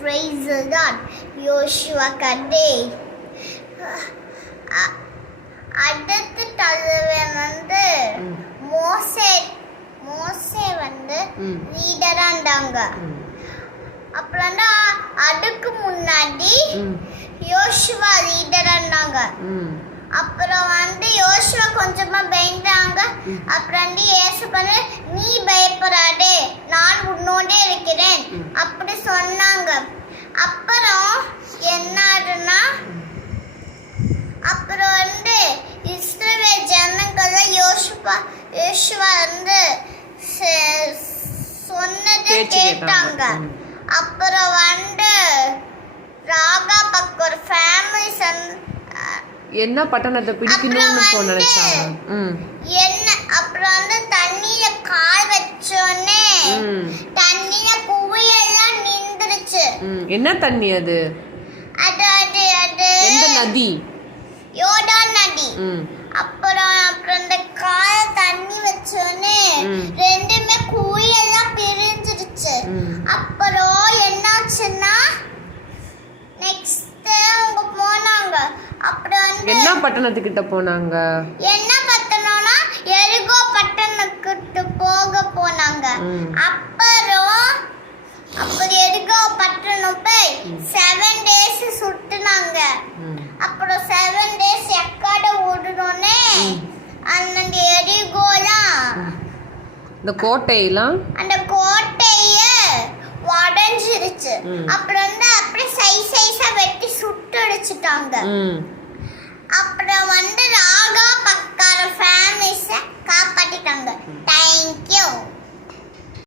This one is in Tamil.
Praise the Lord. யோசுவா கதை. அடுத்த தலைவன் வந்து மோசே வந்து லீடரா இருந்தாங்க. அப்புறம் அதுக்கு முன்னாடி யோசுவா லீடரா இருந்தாங்க. அப்புறம் வந்து யோசுவா கொஞ்சமா பயந்தாங்க. அப்புறம் ஏசு பண்ண நீ பயப்படாதே, நான் உன்னோட இருக்கிறேன் அப்படி சொன்னாங்க. அப்புறம் என்னாதுன்னா அப்புறம் வந்து இஸ்ரவேல் ஜனங்கள யோசுவா வந்து சொன்னதை கேட்டாங்க. அப்புறம் வந்து ராகா பக்கம் ஒரு ஃபேமிலி என்ன பட்டணத்தை பிடிக்கணும்னு நினைச்சாங்க. என்ன அப்புறம் வந்து தண்ணியில கால் வச்சோனே தண்ணியில குவியெல்லாம் நின்றுச்சு. என்ன தண்ணி அது? எந்த நதி? யோர்தான் நதி. அப்புறம் அந்த கால தண்ணி வச்சோனே ரெண்டுமே குவியெல்லாம் பிரிஞ்சிருச்சு. அப்புறம் என்னாச்சுன்னா நெக்ஸ்ட் அவங்க போனாங்க. அப்புறம் என்ன பட்டணத்துக்கிட்ட போனாங்க? என்ன பட்டணம்னா எரிகோ பட்டணத்துக்கு போனாங்க. அப்புறம் எரிகோ பட்டணம் போய் 7 days சுட்டுனாங்க. அப்புறம் 7 days எக்காட ஓடுனோனே அந்த எரிகோலாம் அந்த கோட்டையெல்லாம் அந்த கோட்டைய உடைஞ்சிருச்சு. அப்புறம் வந்து அப்படியே சைஸா வெட்டி சுட்டு அடிச்சுட்டாங்க. அப்புறம் வந்து ராகா பக்கார ஃபேமிலிஸை காப்பாற்றிட்டாங்க. தேங்க்யூ.